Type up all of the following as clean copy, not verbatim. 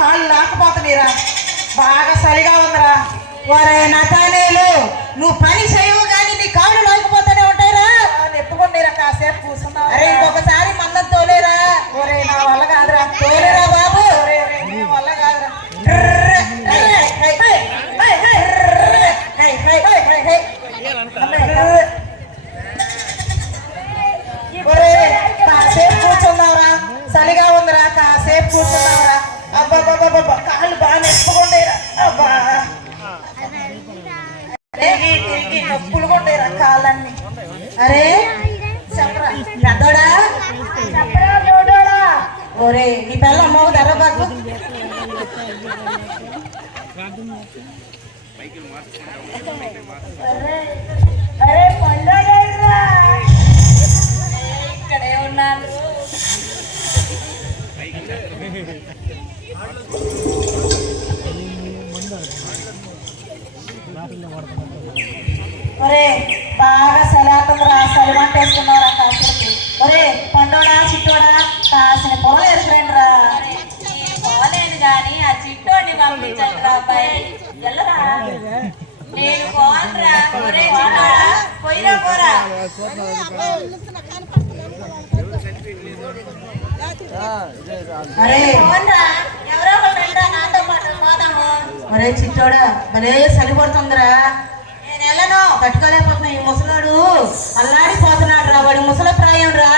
కాళ్ళు లాకపోతున్నాయిరా, బాగా చలిగా ఉందిరా. వారే నతానేలు, నువ్వు పని చేయవు కానీ నీ కాళ్ళు లాగిపోతూనే ఉంటాయిరా. ఎత్తుకుంటేరా కాసేపు కూర్చున్నా. అరే ఇంకొకసారి మందం తోలేరా. ఒరే నా వల్ల కాదురా, తోలేరా బాబు. వల్ల కాదురా. కాసేపు కూర్చున్నావురా, చలిగా ఉందిరా, కాసేపు కూర్చున్నావురా. అబ్బా కాళ్ళు బాగా నెప్పుకుండేరా. అబ్బా తిరిగి నొప్పులు కొండేరా కాళ్ళన్నీ. అరే చెప్పరా పెద్దోడా, చెప్పరా చూడోడా. ఒరే నీ పిల్ల అమ్మవు ధర బాగు. అరే పండుగ ఇక్కడే ఉన్నాను. ఒరే బాగా సలాతుందిరా, సలిమంట వేసుకున్నారా కాసేపు. ఒరే పండోడా చిట్టోడా కాసిన పొలం ఎదురండి రా. పోలేను గాని ఆ చిట్టోడిని పంపించండి రా అబ్బాయి. వెళ్ళరా, నేను పోనరా. ఒరే చిట్టోడా పోయిరా పోరా. అరే పోనరా, ఎవరో ఒకరు రండిరా నాతో పాటు పోదాము. ఒరే చిట్టోడా భలే చలి పడుతుందిరా. నేను వెళ్ళను, తట్టుకోలేకపోతున్నా. ఈ ముసలాడు అల్లాడిపోతున్నాడు రా, వాడి ముసల ప్రాయం రా.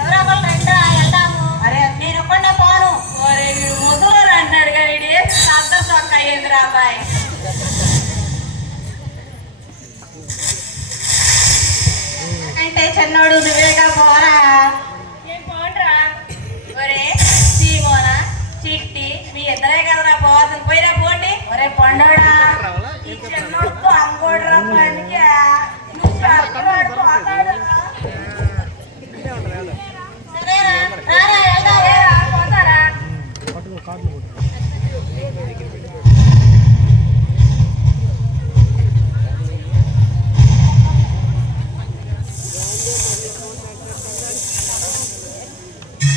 ఎవరో ఒకరు రండిరా వెళ్దాము. అరే నేను ఒక్కడే పోను. ఒరే వీడు ముసలోడు అంటున్నాడు కానీ వీడు సద్ద సొక్క అయ్యిందిరా అబ్బాయి. అంటే చిన్నోడు నువ్వేగా పోరా. నేను పోనరా. ఒరే సీమోనా చిట్టి మీ ఇద్దరే కదరా పోవాల్సింది, పోయిరా పోండి. ఒరే పండోడా ఈ చిన్నోడుతో అంగోడ్రా పనికి. నువ్వు చెప్పినాడు పోతాడు. సరేరా రారా వెళ్దాం. పోతారా.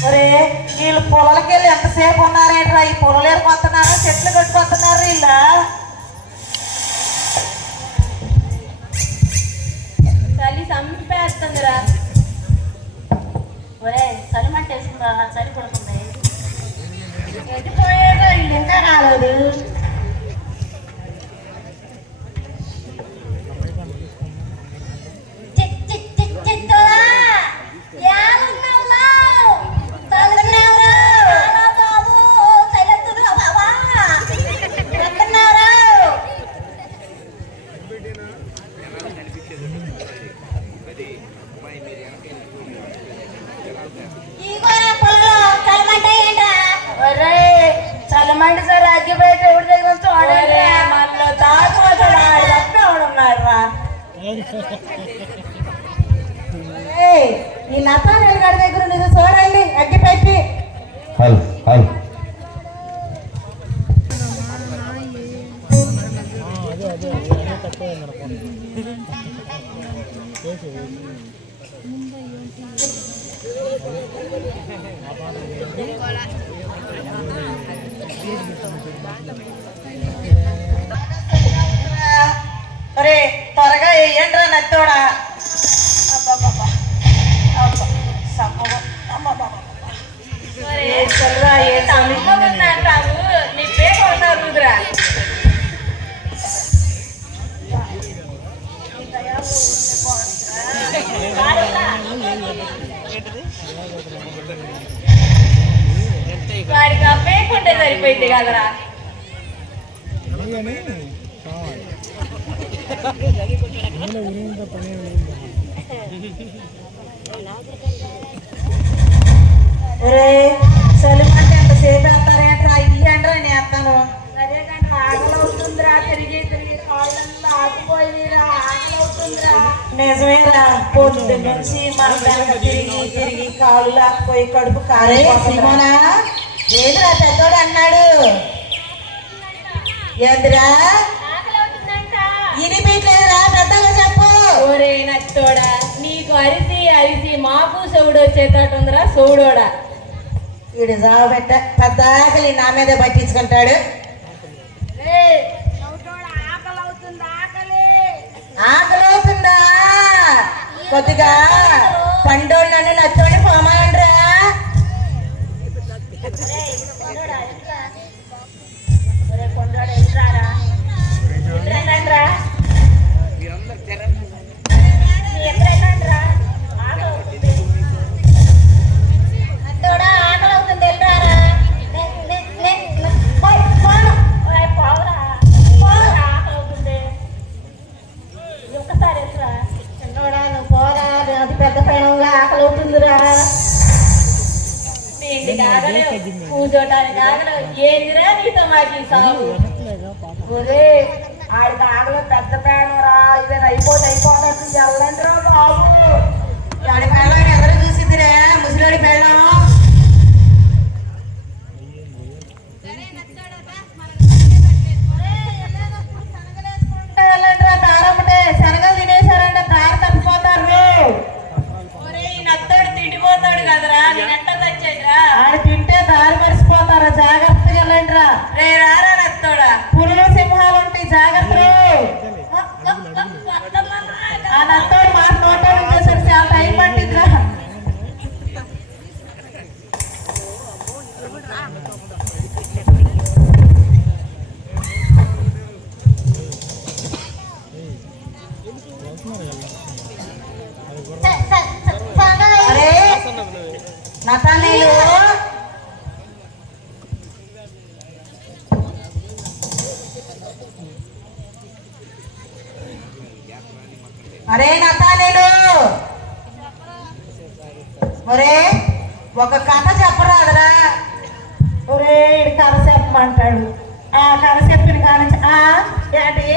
ఒరే వీళ్ళు పొలాలకి వెళ్ళి ఎంతసేపు ఉన్నారేంట్రా. ఈ పొలాలు ఏరుకొస్తున్నారు, చెట్లు కట్టుకొస్తున్నారు వీళ్ళ. చలి చంపేస్తుందిరా. ఒరే చలి మంట వేసుకుందా, చలి పడుతుంది. ఎట్టిపోయాడో వీళ్ళు ఇంకా కాలేదు. చలమండి సార్ అగ్గి బయట ఎవరి దగ్గర చూడండి. మనలో దాచున్నాడు రా. ఈ నతానేలు గారి దగ్గర నువ్వు చూడండి అగ్గి పెట్టి. ఒరే త్వరగా వేయండిరా నత్తోడా. నీ పేరు కొడతారు రుద్రా. వాడికి ఆ పేకుంటే సరిపోయింది కదరా. ఒరే చలిమంటే ఎంతసేపు వెళ్తారేంట్రా. ఇయ్యండ్రా నేను వేస్తాను. సరే కానీ ఆకలి అవుతుందిరా. తిరిగి తిరిగి కాళ్ళల్లో ఆగిపోయిరా. ఆకలి అవుతుందిరా. నిజమేరా, పొద్దు నుంచి మన వెనక తిరిగి తిరిగి కాళ్ళు లాక్కుపోయి కడుపు కాలేమోనా. ఏదిరా పెద్దోడు అన్నాడు. ఏందిరా ఇనిపించలేదురా, పెద్దగా చెప్పు. ఒరే నచ్చోడా, నీకు అరిసి అరిసి మాకు సౌడు వచ్చేటట్టుందిరా సౌడోడా. ఈడు జాబెట్ట పద్దాకలి నా మీదే పట్టించుకుంటాడు. ఆకలి అవుతుందా? కొద్దిగా పండోళ్ళను నచ్చోడి పోమాలండ్రా. కూర్చోటానికి ఆగలు ఏందిరా నీతో మాకు ఈ సాగు. ఆడికి ఆగలు పెద్ద పేను రా. ఇదే అయిపోతాట్టు వెళ్ళండి రా బాబు. ఆడి పెళ్ళం ఎవరు చూసిద్దిరే? ముసలాడి పెళ్ళం. వెళ్ళండి రా. తారమ్మటే శనగలు తినేశారంటే తార తప్పిపోతారు. నత్తోడు తిండిపోతాడు కదరా, నేనెట్ట తెచ్చేదిరా? ఆడు తింటే దారి మరిచిపోతారా. జాగ్రత్తగా వెళ్ళండి రా. రే రారా నత్తోడా. పులులు సింహాలు ఉంటాయి, జాగ్రత్తలు. ఆ నత్తోడు మాట నోట చేశారు. చాలా టైం పట్టిందిరా. అరే నతానీలు, అరే నతానీలు, ఒరే ఒక కథ చెప్పరాదురా. ఒరే ఇడు కథ చెప్పమంటాడు. ఆ కథ చెప్పిన కానించి ఏంటి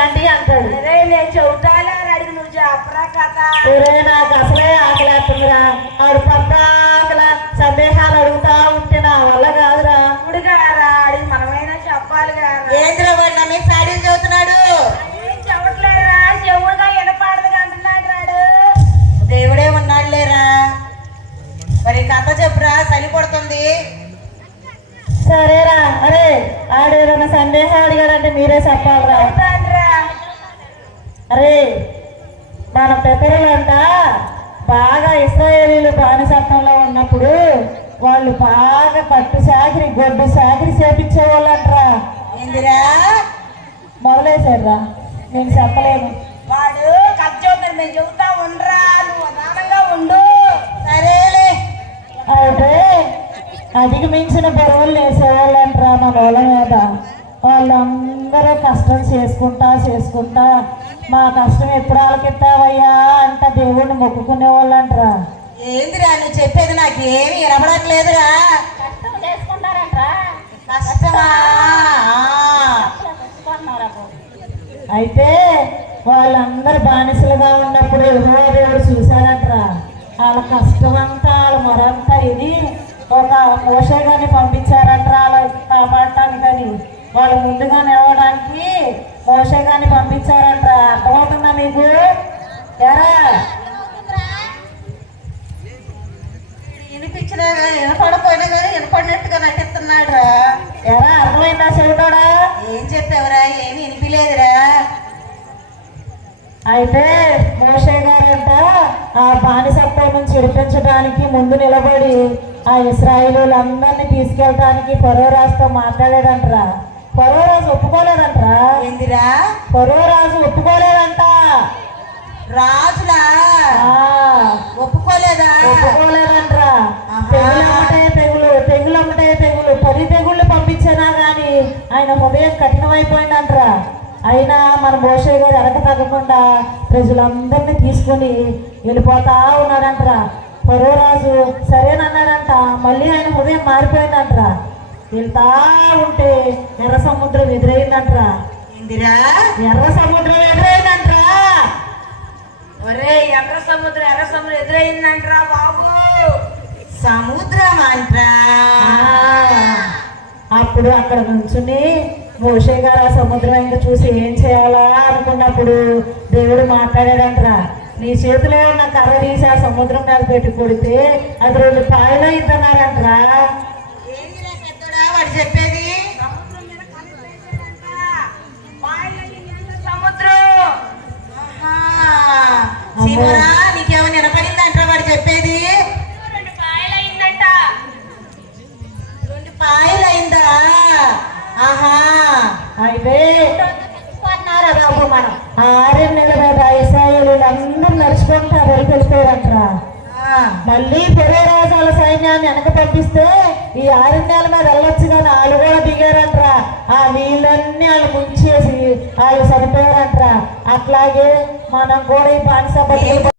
ఏంటి అంటాడు. అరే నేను చెబుతాను అడిగి నువ్వు చెప్పరా కథ. ఒరే నాకు అసలే ఆకలేస్తుందిరా. ఆడు పద్దాకల సందేహాలు అడుగుతా ఉంటే నా వల్ల కాదురా. ఇప్పుడుగారా అడిగి మనమైనా చెప్పాలి కదా. ఏంద్రా వాడు నా మీద సాడీలు చదువుతున్నాడు. ఏం చెప్పట్లేదురా, చెవుడుగా వినపడదు అంటున్నాడు రాడు. దేవుడే ఉన్నాడు లేరా. మరి కథ చెప్పురా, చలి పడుతుంది. సరేరా. అరే ఆడు ఏదైనా సందేహం అడిగాడంటే మీరే చెప్పాలరా. అరే మన పెద్దలంట బాగా ఇశ్రాయేలీలు బానిసత్వంలో ఉన్నప్పుడు వాళ్ళు బాగా పట్టు సాగిరి గొడ్డు సాగిరి చేపించేవాళ్ళంటరా. ఏందిరా? మొదలేసాడురా, నేను చెప్పలేను. వాడు కచ్చోదని మేము చెబుతా ఉండరా, నువ్వు అదానంగా ఉండు. సరేలే. అయితే అధిక మించిన బరువులు వేసేవాళ్ళంటరా మన వాళ్ళ మీద. వాళ్ళందరూ కష్టం చేసుకుంటా మా కష్టం ఎప్పుడు ఆలకెత్తావయ్యా అంట దేవుణ్ణి మొక్కుకునే వాళ్ళంటరా. ఏందిరా నువ్వు చెప్పేది? నాకు ఏమి వినపడట్లేదురా. కష్టం చేసుకుంటారంట్రా. కష్టమా? అయితే వాళ్ళందరూ బానిసలుగా ఉన్నప్పుడు యెహోవా దేవుడు చూశారంటరా. వాళ్ళ కష్టమంతా వాళ్ళ మొరంతా ఇది ఒక మోషే గాని పంపించారంటరా వాళ్ళ కాపాడటానికని. వాళ్ళు ముందుగా నిలవడానికి మోషే గాని పంపించారంటరా. అర్థమవుతుందా మీకు? ఎరా వినిపించినా వినపడపోయినా కానీ వినపడినట్టుగా నటిస్తున్నాడు రా. ఎరా అర్థమైందా చెబుతాడా? ఏం చెప్పావురా? ఏమి వినిపిలేదురా. అయితే మోషే గారంట ఆ బానిసత్వం నుంచి విడిపించడానికి ముందు నిలబడి ఆ ఇశ్రాయేలీయులందరినీ తీసుకెళ్ళడానికి ఫరో రాజుతో మాట్లాడాడంటరా. ఫరో రాజు ఒప్పుకోలేదంటరా. ఏందిరా? ఫరో రాజు ఒప్పుకోలేదంట. రాజులా ఒప్పుకోలేదా? ఒప్పుకోలేదంటరా. తెగులమ్మటే తెగులు 10 తెగుళ్ళు పంపించినా గాని ఆయన హృదయం కఠినమైపోయిందంటరా. అయినా మన మోషే గారు వెనక తగ్గకుండా ప్రజలందరినీ తీసుకుని వెళ్ళిపోతా ఉన్నాడంటరా. ఫరో రాజు సరేనన్నాడంట. మళ్ళీ ఆయన హృదయం మారిపోయిందంటరా. వెళ్తా ఉంటే ఎర్ర సముద్రం ఎదురైందంటరా. ఇందిరా ఎర్ర సముద్రం ఎదురైందంటరా. ఒరే ఎర్ర సముద్రం ఎదురైందంటరా బాబు. సముద్రం అంటరా. అప్పుడు అక్కడ నుంచుని మోషే గారు ఆ సముద్రం ఇంకా చూసి ఏం చేయాలా అనుకున్నప్పుడు దేవుడు మాట్లాడాడంటరా. నీ చేతిలో ఉన్న కర్ర తీసి ఆ సముద్రం మీద పెట్టి కొడితే అది 2 పాయలు ఇస్తున్నారంటరా. ఏంటిరా పెద్దోడా వాడు చెప్పేది? శివరా నీకేమైనా వినపడిందంటారా వాడు చెప్పేది? 2 పాయలు అయిందంట. 2 పాయలు అయిందా? ఆహా, అయితే బాబు మనం 6 నెలల మీద ఇస్రాయేలు అందరూ నడుచుకుంటారు వెళ్ళిపోయారంటరా. మళ్ళీ పొరే రాజాల సైన్యాన్ని వెనక పంపిస్తే ఈ 6 నెలల మీద వెళ్ళొచ్చు కానీ వాళ్ళు కూడా దిగారంటరా. ఆ నీళ్ళన్నీ వాళ్ళు ముంచేసి వాళ్ళు చనిపోయారంటరా. అట్లాగే మనం కూడా ఈ బానిస